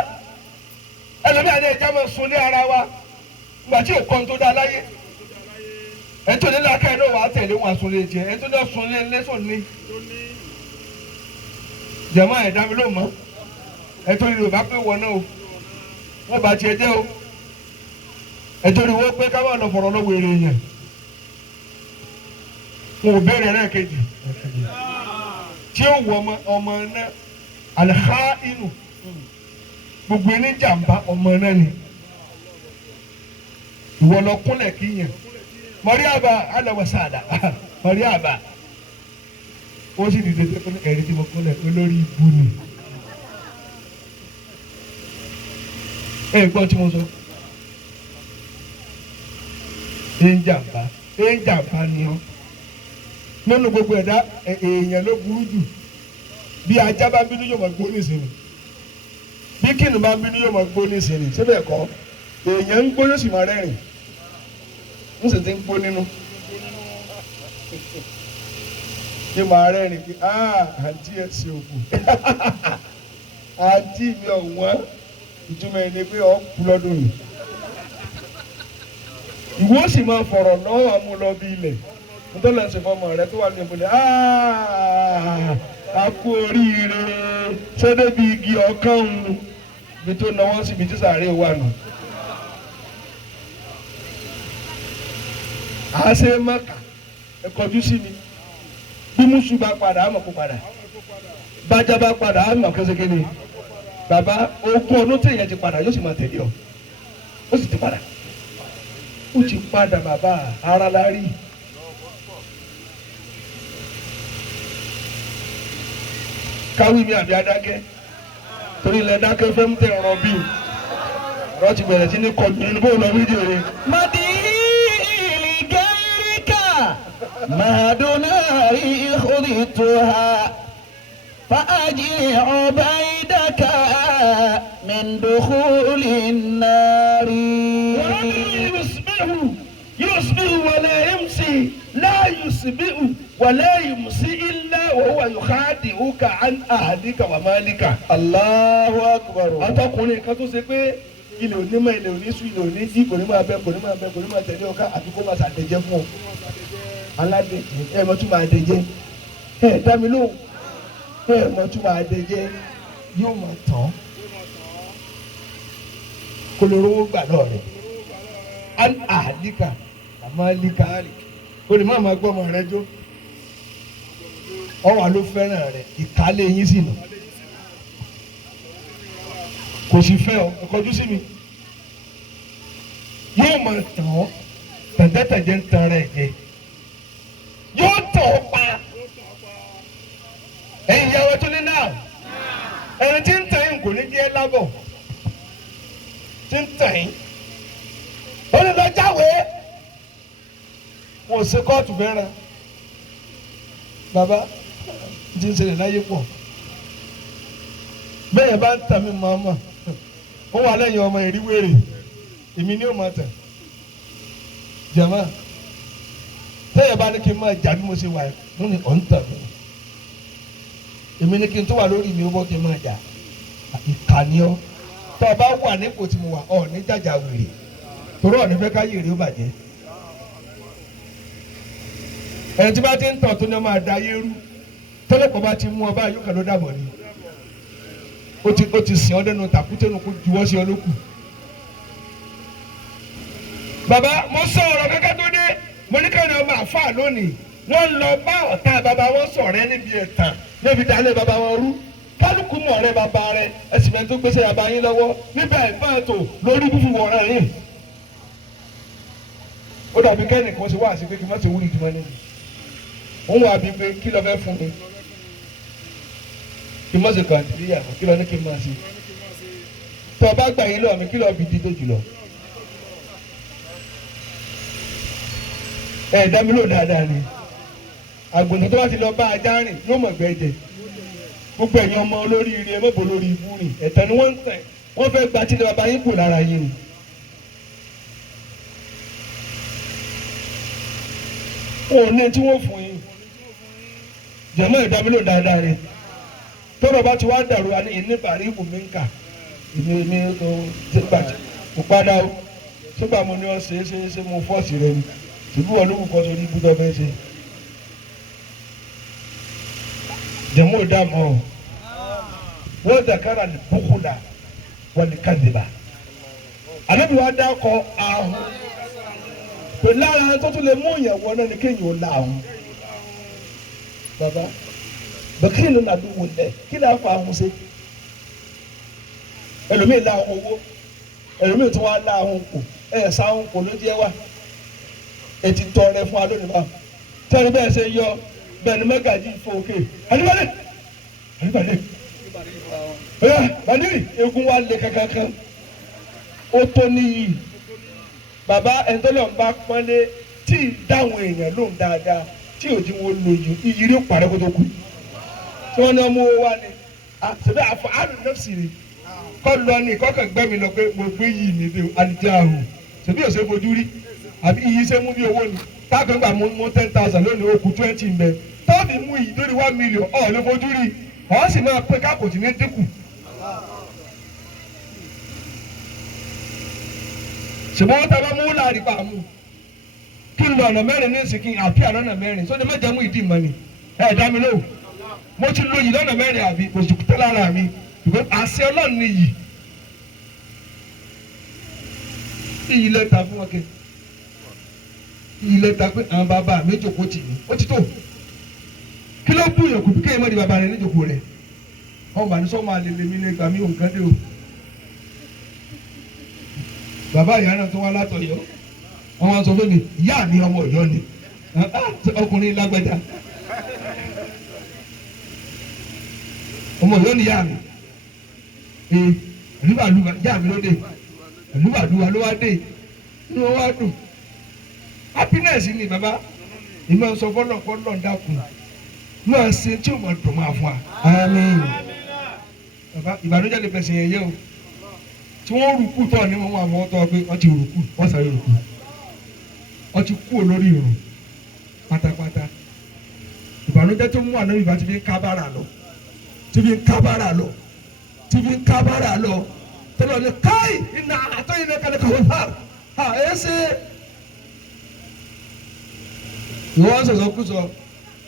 ẹlòmíà ní ẹja máa sun ní ara wa gbà tí o kọ́ tó dá láyé ẹ̀tọ́ ní làákà yìí náà wà á tẹ̀lé wọn àsunlé jẹ ẹ̀tọ́ ní sunlé lẹ́sùn ní jẹ̀mọ́ ẹ̀dá mi ló mọ́ ẹ̀tọ́ ní Yorùbá pé wọ́n náà o wọ́n bá tiẹ̀ jẹ́ o ẹ̀tọ́ ní wọ́n pé káwọn lọ fọ̀rọ̀ lọ́wọ́ èrè yẹn wọn ò bẹ̀rẹ̀ náà kejì tí ó wọ ọmọ náà àlùfáà inú gbogbo ẹni jàmbá ọmọ náà ni ìwọ lọ kúnlẹ̀ kí yẹn mọ̀ríàbà aláwọ̀sàdà mọ̀ríàbà ó sì dìde pé ẹ̀rí tí mo kúnlẹ̀ pé lórí ibu ni ẹ gbọ́ tí mo sọ ẹ ń jàmbá ni ọ́ nínú gbogbo ẹ̀dá èèyàn ló burú jù bí ajá bá ń bínú yóò máa gbó nísìnyí bí kìnnìún bá ń bínú yóò máa gbó nísìnyí síbẹ̀ kọ́ èèyàn ń gbó yóò sì máa rẹ́rìn ń sì ti ń gbó nínú yóò máa rẹ́rìn pé àǹtí ẹ̀ ṣe òkú àǹtí mi ọ̀wọ́n ìtumọ̀ ẹni pé ọ̀ kú lọ́dún yìí ìwọ sì máa fọ̀rọ̀ lọ́wọ́ àmúlọ bí ilẹ̀ ntọ́lá ń sèfọ́ ọmọ rẹ tó wà ní ìbúlẹ̀ a kú oríire sẹ́dẹ̀ bí igi ọ̀kan ń bí tó náwó síbi tí sàárè wà nù. a ṣe mọ́kà ẹ̀kọ́jú sí mi bí mùsùlùmí bá padà á mọ̀ kó padà bájá bá padà á mọ̀ kéṣeké ni bàbá ogún ọdún téèyàn ti padà yóò sì máa tẹ̀lé ọ ó sì ti padà ó ti padà bàbá ara la rí. káwí mi àbí adákẹ́ torí ilẹ̀ dákẹ́ fẹ́ mú tẹ̀ ọ̀rọ̀ bíi ọ̀rọ̀ ti bẹ̀rẹ̀ sí ní kọjú nínú bóun lọ fídíò rẹ̀. مديني غيرك ما دوني خذتها فأجيع بيدك من دخول النار يصبح ولا يمسي لا يصبح ولا يمسي إلا وهو يخادعك عن أهلك ومالك. الله أكبر. àtọkùnrin kan tó ṣe pé ilé onímọ̀ ilé oníṣu ilé oníjì kò ní máa bẹ kò ní máa bẹ kò ní máa tẹ̀lé ọ̀ká àti kó máa ṣàdéjẹ́ fún ọ. aládèjẹ ẹ mọ tún máa dèjẹ ẹ dá mi lóhùn ẹ mọ̀ tún máa dé jẹ́ yóò máa tán kó lè rówó gbà lọ rẹ̀ àlíkà àmàlíkà kó lè má máa gbọ́ ọmọ rẹ jó ọwà ló fẹ́ràn rẹ̀ ìkálẹ̀ yín sì nù kò sì fẹ́ ọ kọjú sí mi yóò máa tàn ọ́ tẹ̀dẹ́tẹ̀dẹ́ ń tan rẹ̀ jẹ yóò tàn ọ́ pa ẹ̀yin ìyàwó tó ní náà ẹni tí ń tàn yín kò ní jẹ́ lábọ̀ tí ń tàn yín ó ní lọ jáwé wọn ò ṣe kóòtù fẹ́ràn bàbá tí ń ṣẹlẹ̀ láyé pọ̀ bẹ́ẹ̀ bá ń tàn mí mọ́ọ́mọ́ ó wà lẹ́yìn ọmọ ìríwèrè èmi ni ó máa tàn jẹ̀mọ́ tẹ́yẹ̀ bá ní kí n máa jà bí mo ṣe wà wọ́n ní ọ̀ ń tàn mí èmi ní kí n tó wà lórí mi ó bọ́ kí n máa jà ìkànnì ọ́ tó o bá wà nípò tí mo wà ọ̀ ní jàjà wèrè torí ọ̀ ní fẹ́ ká yèrè ó bàjẹ́ ẹni tí bá ti ń tàn tó ní ọmọ àdáyé rú tọ́lọ́pọ̀ bá ti mú ọ báyìí yóò kàn ló dàbọ̀ ni ó ti sìn ọ́ dẹ́nu tàkútẹ́nu kó juwọ́ sí ọ lókù. bàbá mo sọ ọ̀rọ̀ kẹ́kẹ́ tó dé mo ní káyọ̀ ọmọ àfáà lónìí wọ́n lọ bá ọ̀tá bàbá wọn sọ̀rẹ́ níbi ẹ̀tàn níbi dalẹ̀ bàbá wọn rú kálukú mọ̀ ọ̀rẹ́ bàbá rẹ ẹ̀sìn mẹ́tò gbèsè bàbá yín lọ́wọ́ níbẹ̀ ìfáàtò lórí fífi wọ̀ràn yìí. ó dàbí kẹ́ni kan ṣe wá àṣẹ pé kí n má ṣe wúlò ìdúmọ̀ nínú òun wà bí pé kí lọ fẹ́ fún mi kí n má ṣe kàn àdìrí àmọ́ kí lọ ní kí n má ṣe tó o bá gbà yín lọ́ọ̀ mi kí lọ́ọ̀ bí dídó jùlọ. ẹ dá mi lò dáadáa ni àgùntàn tó bá ti lọ bá ajá rìn yóò mọ̀ gbẹ́ jẹ gbogbo ẹ̀yin ọmọ olóríire ẹ mọ̀bọ lórí ibú rìn ẹ̀tàn ni wọ́n ń tẹ̀ wọ́n fẹ́ gba tí bàbá yín kù lára yín ni. wọn ò ní tí wọ́n fún yín jẹ̀mọ́ ẹ dá mi lò dáadáa ni tọ́rọ̀ bá ti wá dàrú wa ní ìníbàárí ibùmí ń kà ìní tó ṣe gbàjẹ́ kò padà ó ṣùgbọ́n mo ní ọ ṣe mo fọ́ọ̀sì rẹ ni ìbú wọn ló kù kọ́ sórí ibú tó fẹ́ ṣe. jẹ̀mú ìdààmú ọ̀ wọ́n dàkárà ní búkúlà wọ́n ní kàdébà. àlébi wa dákọ̀ ahùn pé lára tó tún lè mú ìyàwó náà ní kéèyàn ó la ahùn. bàbá bẹ́ẹ̀ ló nà dùn wò lẹ̀ kí ló fà ahùn ṣe. ẹlòmíì la ahùn owó ẹlòmíì tún wá la ahùn kù sáhùn kù ló jẹ́ wá ètí tọrẹ fún adóni bá tẹni bẹ́ẹ̀ ṣe yọ bẹ́ẹ̀ ni mẹgàjì fòkè àdìbàdì ọyà bàdìrì egun wa lè kankan ó tó níyì bàbá ẹnitọ́lọ̀ ń bá pọ́nlé tí ì dáhùn èèyàn lóhùn dáadáa tí ò jí wọn lójú iyì rí parẹ́ kó tó kú tí wọ́n ní ọmọ owó wa ni àtẹ̀bẹ́ àfọ àrùn nọ́ọ̀sì ni kọ́ lọ ní kọ́kàn gbẹ́mi lọ pé gbogbo yìí ní ìdè àdìjẹ́ àrùn ṣèbí òṣè fojú rí àbí iye iṣẹ́ mú bí owó ni káàkiri gbà mú 10,000 lónìí ó kù 20 mbẹ tọ́ọ̀bì mú yìí lórí 1 million ọ̀ ló fojú rí ọ̀ sì máa pé káàkó tí ní dínkù. ṣùgbọ́n wọ́n tẹ́lẹ̀ mú láàrin pa mú kí n lọ ọ̀nà mẹ́rin ní ìsìnkí àti àlọ́nà mẹ́rin sóde mẹ́jọ mú ìdí ìmọ̀ ni ẹ̀ dá mi lóhùn mo ti lo yìí lọ́nà mẹ́rin àbí kò sì tẹ́ lára mi àṣẹ ọlọ́run ni yìí iyì lẹ́ta fún wọn kẹ́ ilé ta pé àwọn bàbá mi jókòó tì mí ó ti tó kí ló bú yàn kù bí kéèyàn mọ̀ ní bàbá rẹ̀ níjókòó rẹ̀ wọn bá ní sọ máa lè mi ní ìgbà mi ò nǹkan dé o bàbá ìyá náà tó wá látọ̀yọ́ wọn wá sọ fún mi ìyá mi ọmọ Ọ̀yọ́ ni ọkùnrin lágbájá ọmọ Ọ̀yọ́ ni ìyá mi ẹlúbàlúbà ìyá mi ló dé ẹlúbàlúbà ló wá dé inú wọn wá dùn happiness ni baba ìmọ̀ sọ fọlọ́ dákun máa ṣe tí o máa dùn máa fún wa àmín baba ìbànújẹ́ lè bẹ̀sẹ̀ yẹn yẹ o tí wọ́n rúkú tọ̀ ní wọn wà fọwọ́ tọ́ pé wọ́n ti rúkú wọ́n sáré rúkú wọ́n ti kú olórí irun pátápátá ìbànújẹ́ tó mú àná ìbá ti fi ń kábàrà lọ ti fi ń kábàrà lọ ti fi ń kábàrà lọ tọ́lọ́ ní káì iná àtọ́yìn náà kálí kàwé ha ẹ̀ ṣe. ìwọ́n sọ̀sọ̀ kú sọ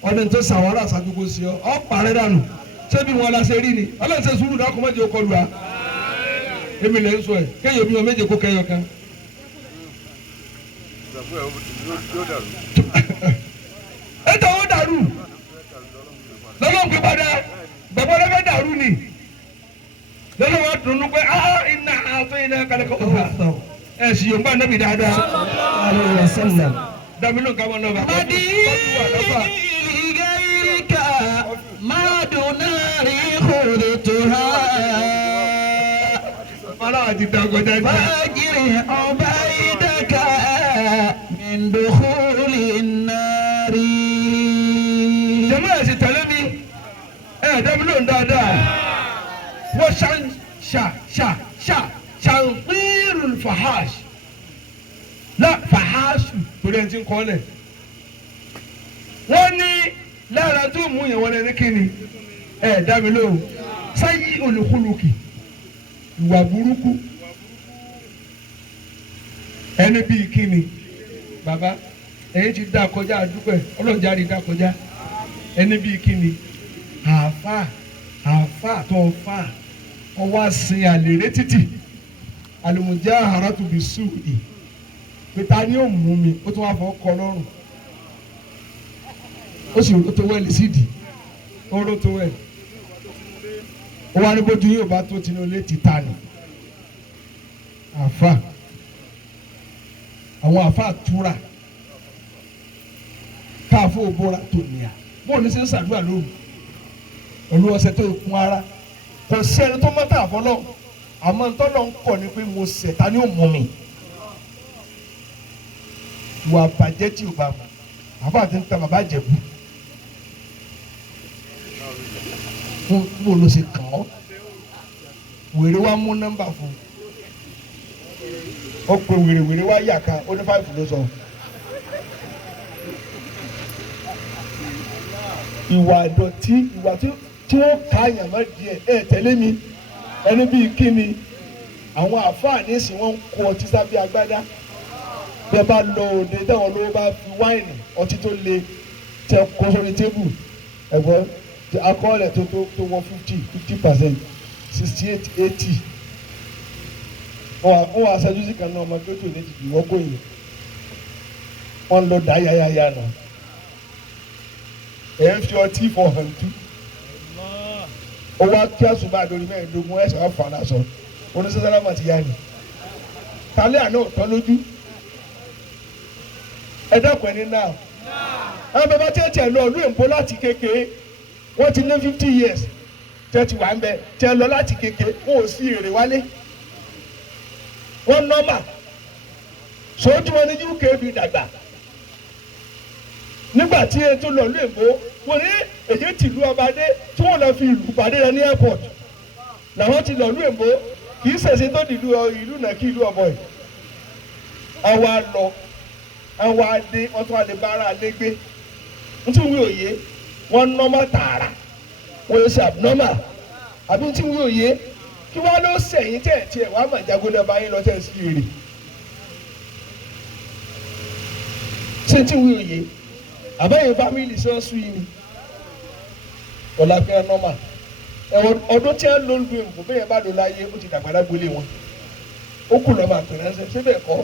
ọdún tó sàwárà sàdúgbò sí ọ parẹ́ dànù ṣé bí wọn la ṣe rí ni ọlọ́run ṣe sùúrù dákun mọ́jọ kọlu wa èmi lè ń sọ ẹ kéèyàn bí wọn méje kó kẹyọ kan. ètò owó dàrú lọ́lọ́run pé padà bàbá ọlọ́fẹ́ dàrú ni lọ́lọ́run wa dùnú pé iná àtọ́ iná kálẹ̀ kọ́ ọ̀fà ẹ̀ sì yóò ń bá nábì dáadáa. dàmínú kàwọn náà bá kọ́ فاجر عبيدك من دخول النار. جماعة تلمي دبلون دادا وشان شنطير الفحاش لا فحاش ترينتين كونه واني لا لا تومو يا ولا نكني دبلون سيء الخلق ìwà burúkú ẹni bíi kíni bàbá ẹ̀yin ti dá kọjá àdúgbò ọlọ́jà rí dá kọjá ẹni bíi kíni àáfà tó fà ọwọ́ àsìn àlèrè títì àlùmọ̀já àràtù bí sùúrì pété ni ó mú mi ó tún wá fọ́ kọ lọ́rùn ó sì rò tó wẹ̀lì sídìí ó rò tó wẹ̀lì. ó wá ní bójú yóò bá tó tinú ilé ti ta ni àfa àwọn àfa túra káàfó òbóra tó níyà bóun ní sẹ́ ń ṣàdúrà lóru pẹ̀lú ọṣẹ tó kún ara kò sí ẹni tó mọ́tà àfọlọ́ àmọ́ ntọ́lọ́ ń kọ́ ni pé mo ṣẹ̀ ta ni ó mú mi wà bàjẹ́ tí o bá mọ̀ àfa àti ń ta bàbá jẹ̀bú. bó ló ṣe kàn ọ́ wèrè wa mú nọ́mbà fún ó pe wèrè wa yà ká ó ní 5 ló sọ. ìwà àdọ̀tí ìwà tí wọ́n ká àyàn má díẹ̀ tẹ̀lé mi ẹni bíi kíni àwọn àfáàní sì wọ́n ń kó ọtí sábẹ́ agbádá bẹ́ẹ̀ bá lọ òde táwọn olówó bá fi wáìnì ọtí tó le tẹ kó sórí tébù ẹ̀gbọ́n akọọlẹ tó wọ 50%, 68, 80 wọn wà aṣáájú sí kan náà ọmọ tó tó léjì ìwọ kò yẹ wọn lọ dá yáyáyá náà ẹ ń fi ọtí fọ hàn tú owó akí àṣùbà lórí mẹ́ẹ̀ẹ́dógún ẹ̀sán àfààní aṣọ oníṣẹ́sálámà ti yá ni tálẹ́ àná ò tán lójú ẹ dákun ẹni náà àwọn bàbá tẹ́tẹ́ lọ ọdún èǹbó láti kékeré wọ́n ti lé 50 years tẹ́ ti wà ń bẹ tẹ́ lọ láti kékeré wọn ò sí èrè wálé wọ́n nọ́mà sójú wọn ní UK bí dàgbà nígbà tí ẹ tó lọ ìlú èbó wọ́n ní èyí tìlú ọba dé tí wọ́n lọ fi ìlú pàdé rẹ ní airport làwọn ti lọ ìlú èbó kì í ṣèṣe tó dìlú ìlú náà kí ìlú ọbọ yìí àwa lọ àwa adé wọ́n tún wà lè bára alé gbé nítorí wí òye wọ́n nọ́mà tààrà wọ́n yóò ṣe abnormal àbí tí wí òye kí wọ́n lọ sẹ̀yìn tẹ̀ wàá mà jagunlẹ̀ báyìí lọ tẹ̀ sí èrè ṣé tí wí òye àbẹ́yẹ fámìlì sọ́ọ́sù yìí ni ọ̀làfíà nọ́mà ọdún tí wọ́n lò ń lu èbò bẹ́ẹ̀ bá lò láyé ó ti dàgbàdà gbélé wọn ó kù lọ́mọ àpẹẹrẹ síbẹ̀ kọ́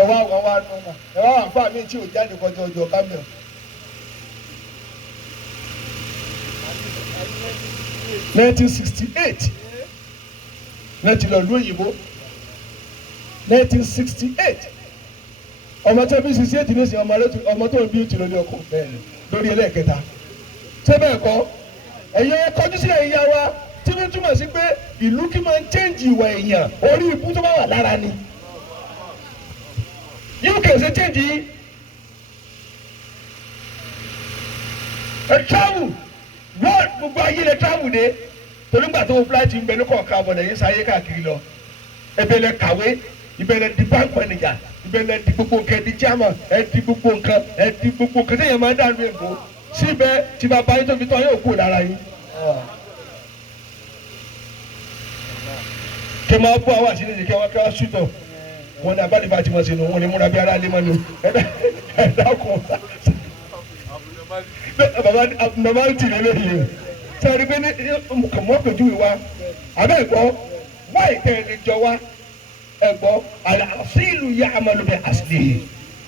ẹ̀wá nọ́mà ẹ̀wá àǹfààní mi tí ò jáde kọjá ọjọ́ kámẹ́rà. (1968) láti lọ lu òyìnbó 1968 ọmọ tó bí 68 ní ìsìn ọmọ tó ń bí ti lórí ọkọ lórí ẹlẹ́ẹ̀kẹta ṣé bẹ́ẹ̀ kọ́ ẹ̀yẹ kọjú sílẹ̀ ìyá wa tí wọ́n túmọ̀ sí pé ìlú kí máa ń chẹ́ǹjì ìwà èèyàn orí ibú tó bá wà lára ni UK ṣe chẹ́ǹjì ẹ travel world gbogbo ayé lè travel dé torí gbà tó flight ń bẹ ní kọ̀ọ̀kan àbọ̀dẹ̀ yín sáyé káàkiri lọ ẹbẹ̀ lẹ kàwé ìbẹ̀rẹ̀ di bank manager ìbẹ̀rẹ̀ di gbogbo nǹkan di chairman ẹ di gbogbo nǹkan tẹ̀yẹ̀ máa ń dànù èbó síbẹ̀ tí bàbá yín tó fi tọ́ yóò kú lára yín. kí máa bọ́ àwọn àṣírí kí wọ́n ṣùtọ̀ wọn ní abánífà tí wọ́n ṣe nù wọn ní múra bí ara lé mọ́ni ẹ̀dá kọ̀ bàbá ń tì lélẹ́yìn sọ̀rọ̀ pé ní kọ̀mọ́ pẹ̀jú ìwà àbẹ́ ẹ̀gbọ́ wáyé tẹ̀ ẹ̀ jọ wá ẹ̀gbọ́ àlàáfíìlù yá àmàlùbẹ̀ àṣìlè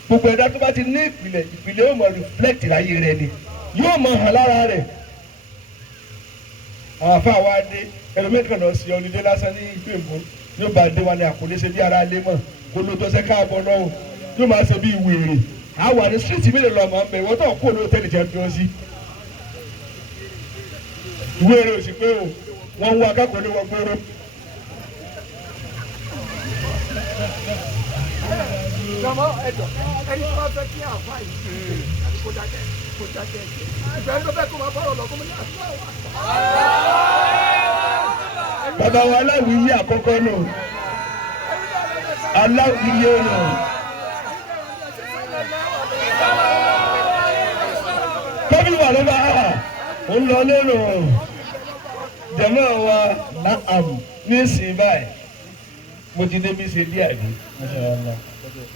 gbogbo ẹ̀dá tó bá ti ní ìpìlẹ̀ yóò mọ̀ reflect láyé rẹ ni yóò mọ̀ hàn lára rẹ̀ àwọn afá wa dé ẹlòmíràn náà sí ọlídé lásán ní ìlú èkó yóò bá dé wa ní àkọlé ṣe bí ara lé mọ̀ kó ló tọ́sẹ̀ káàbọ̀ lọ́wọ́ yóò máa ṣe bí wèrè àwọn àní street mílẹ̀ lọ mọ̀ ọ́n wọ́n tó kó ló tẹ́lẹ̀ jẹ́ fi ọ́ sí ìwé rẹ̀ ò sì pé o wọ́n ń wá akákòó ní wọ́n gbóró. Jọmọ ẹjọ ẹni tó bá fẹ́ kí àfa yìí àti kó dákẹ́ ìfẹ́ ló fẹ́ kó máa bọ̀rọ̀ lọ kó máa ní àtúwà wà. Bàbá wa aláwìyí àkọ́kọ́ nù aláwìyí nù. Kọ́bí wà lọ́ba ń lọ lérò jẹ̀mọ́ wa náàm ní ìsìn báyìí mo ti débi ṣe díẹ̀ bí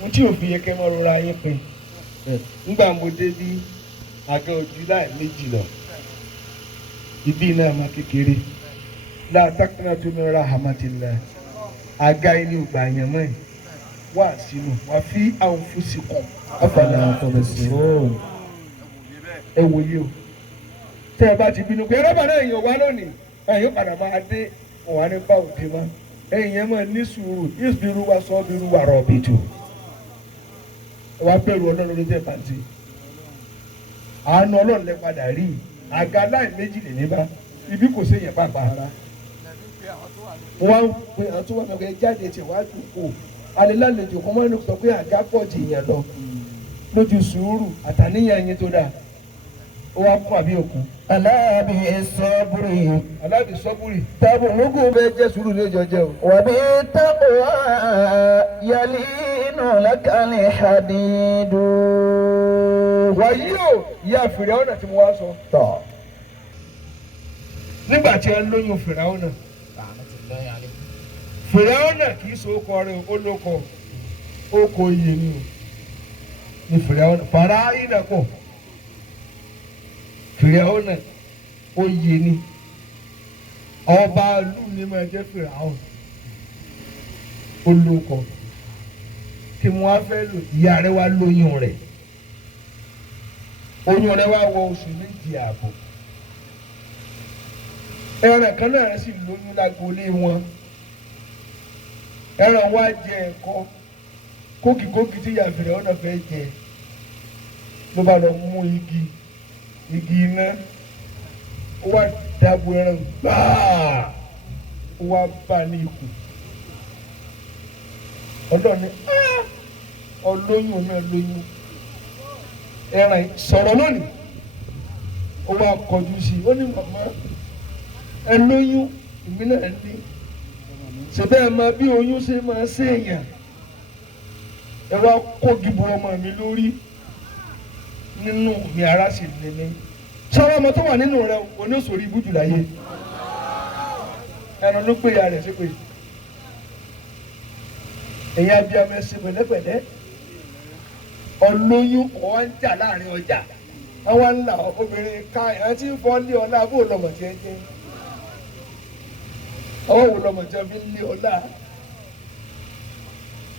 mo tí ò fi yẹ kẹ́ mọ́ rora yín pin nígbà mo débi àga ojú láì méjì lọ ibi náà má kékeré látàkùnà tó mi ra hamatillah àga ilé ògbà yẹn mọ́ ẹ̀ wá sínú wà fi anfusikum afala tubsirun ẹ wòye o tẹ́ ẹ bá ti bínú pé ẹrọ́bà náà èèyàn wá lónìí ẹ̀yìn padà máa dé ọ̀wá ní bá òde mọ́ ẹ̀yìn yẹn máa ní sùúrù ìsbírú wa sọ́bírú wa rọ̀bìtù wá bẹ̀rù ọlọ́run ló jẹ́ pàǹtí àánú ọlọ́run lẹ padà rí àga láì méjì lè ní bá ibi kò séyìn pàpà ara wọ́n pe àwọn tó wà lọ́kọ̀ ẹ jáde tí wàá dùn kó alẹ́lálejò kan mọ́ inú sọ pé àga pọ̀ jì yẹn lọ lójú sùúrù àtàníyàn yín tó dáa ó wá kún àbí òkun. aláàbí sọ́bùrì. aláàbí sọ́bùrì. tábù lókù bẹ́ẹ̀ jẹ́ sùúrù ní ìjọ jẹ́ o. wàbí tábù wá yálì inú lákàlẹ̀ hadidu. wàyí o ìyá fìràwọ́nà tí mo wá sọ. tọ́. nígbà tí ẹ lóyún fìràwọ́nà. fìràwọ́nà kì í so okọ rẹ̀ ó lóko oko iye ni o. ní fìràwọ́nà fara ìdàpọ̀. fìràwọ́nà oyè ni ọba ìlú ni máa jẹ́ fìràwọ́n olóko kí mo wá fẹ́ lò ìyá rẹ̀ wá lóyún rẹ̀ oyún rẹ̀ wá wọ oṣù méjì ààbọ̀ ẹran kan náà sì lóyún lágboolé wọn ẹran wá jẹ ẹ̀kọ́ kókìkókì tí ìyá fìràwọ́nà fẹ́ jẹ ló bá lọ mú igi iná ó wá dàbò ẹran gbáà ó wá bá ní ikùn ọlọ́ni ọlóyún náà lóyún ẹran sọ̀rọ̀ lónìí ó wá kọjú sí i ó ní màmá ẹ lóyún èmi náà ní ṣèbẹ́ ẹ máa bí oyún ṣe máa ṣèèyàn ẹ wá kó gìbò ọmọ mi lórí nínú mi ara sì lè ní sọ́wọ́ ọmọ tó wà nínú rẹ oníṣòrí ibùdó láyé ẹnu ló gbé ya rẹ̀ sí pé èyí abiyamọ ẹsẹ pẹ̀lẹ́pẹ̀lẹ́ ọlóyún ọwọ́ ń jà láàrin ọjà àwọn ńlá obìnrin ká ẹ̀ tí ń fọ́ lé ọlá bó lọmọ tí ẹ jẹ́ ọwọ́ wo lọmọ tí ẹ fi ń lé ọlá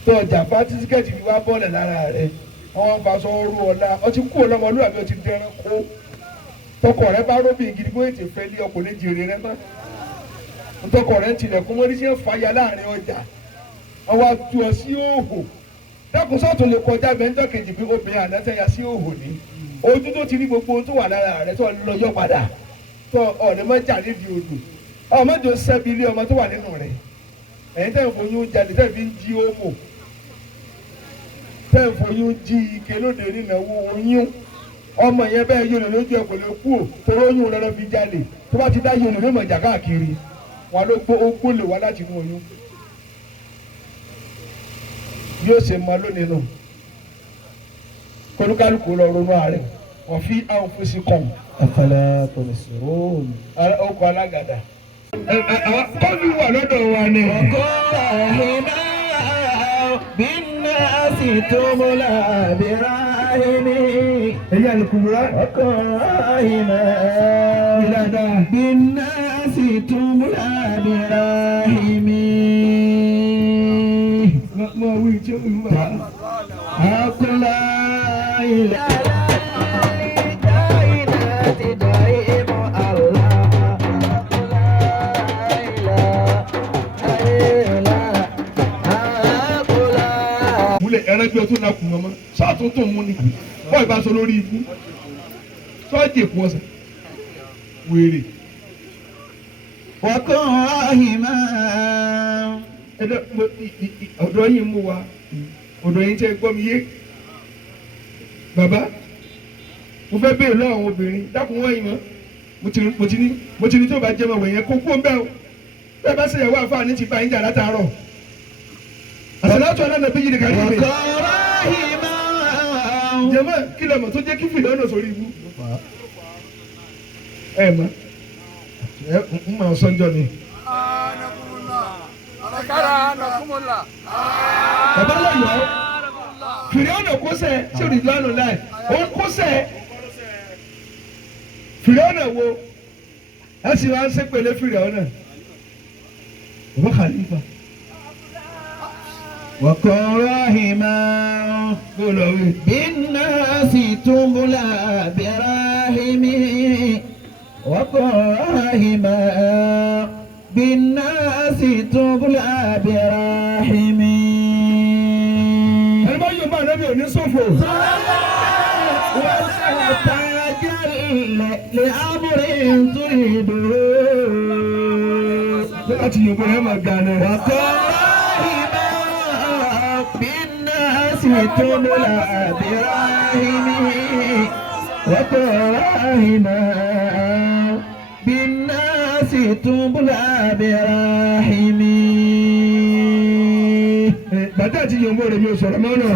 tó ọjà pátí tíkẹ́ẹ̀tì fi wá bọ́ọ̀lẹ̀ lára rẹ̀ àwọn afaṣọ ọrú ọlá ọtí kú ọlọmọlúwàbí ọtí dẹrán kó tọkọ rẹ bá róbì gidi bóyá ètè fẹ́ lé ọkùnrin jèrè rẹ mọ́ ntọkọ rẹ ń tilẹ̀kùn mọ́rí sí ẹ̀fàyà láàrin ọjà ọwọ́ atu ọ sí òhò dákun sọ́ọ̀tún lè kọjá bẹ́ńtọ́ kejì bí obìnrin ànátẹ́yà sí òhò ní ojú tó ti rí gbogbo ohun tó wà lára rẹ tó lọ yọ padà tó ọ̀rẹ́ mọ́ jà nídìí odò ọmọ jọ sẹ́bi ilé ọmọ tó wà nínú rẹ ẹ̀yin tẹ́ ń foyún jáde tẹ́ fi ń jí ómò tẹ́ ń foyún jí ike lóde nínáwó oyún ọmọ yẹn bẹ́ẹ̀ yóò lè lójú ẹ̀ kò lè kú ò torí oyún rẹ lọ fi jáde tó bá ti dá yóò lè lè mọ̀ jà káàkiri wọn ló gbó lè wá láti inú oyún bí ó ṣe mọ lónìí nù kólúkálùkù lọ ronú ààrẹ wọn fi àwọn fèsì kàn. afala tubsirun. ọkọ̀ alágàdá. kọ́bí wà lọ́dọ̀ wa ni. ọkọ̀ àhìnà bí náà sì tó mọ́lá bìrà ẹ̀yà àlùkùbúrá. وكراهما dáadáa. بالناس تبلى براهمي mo wí tí ó wí wá. أقول لا إله كائنات دائم الله لا إله إلا أقول múlẹ̀ ẹran bí ọtún náà kù mọ́mọ́ sọ́ọ̀tún tó mú ni bọ́ọ̀ ìbá sọ lórí ikú sọ́ọ̀tì èkó ọ̀sẹ̀ wèrè. وكراهما ọ̀dọ̀ yìí mú wa ọ̀dọ̀ yìí tẹ́ gbọ́ mi yé bàbá mo fẹ́ béèrè lọ́wọ́ àwọn obìnrin dákun wọ́n yìí mọ́ mo ti ní tó bá jẹ́ mọ̀ wẹ̀yẹn kó kó ń bẹ́ o bẹ́ẹ̀ bá ṣèyàwó àfáàní ti bá yín jà látàárọ̀ àṣàlátù alánàbí yìí nìkan yìí rè وكراهما jẹ́mọ́ kí lọ́mọ tó jẹ́ kí fìlà ọ̀nà sórí ibú ẹ mọ́ ẹ ń mọ̀ sọ́njọ́ ni. bàbá lọ́yọ̀ọ́ fìlà ọ̀nà kó sẹ́ tí òrìdí ọ̀nà láì ó ń kó sẹ́ fìlà ọ̀nà wo ẹ sì wá ń sẹ́pẹ̀lẹ́ fìlà ọ̀nà bàbá Khalifa. وكراهما gbọ́dọ̀ بالناس تبلى براهمي وكراهما بالناس تبلى براهمي ẹni bá yóò máa nẹ́bí òní sófò. ولا تعجل لأمر تريده láti yòókù ẹ̀ máa ga ni. وكراهما بالناس تبلى براهمي وكراهما بالناس تبلى براهمي bàtà àti yòókù rẹ̀ mi ò sọ̀rọ̀ mọ́ náà.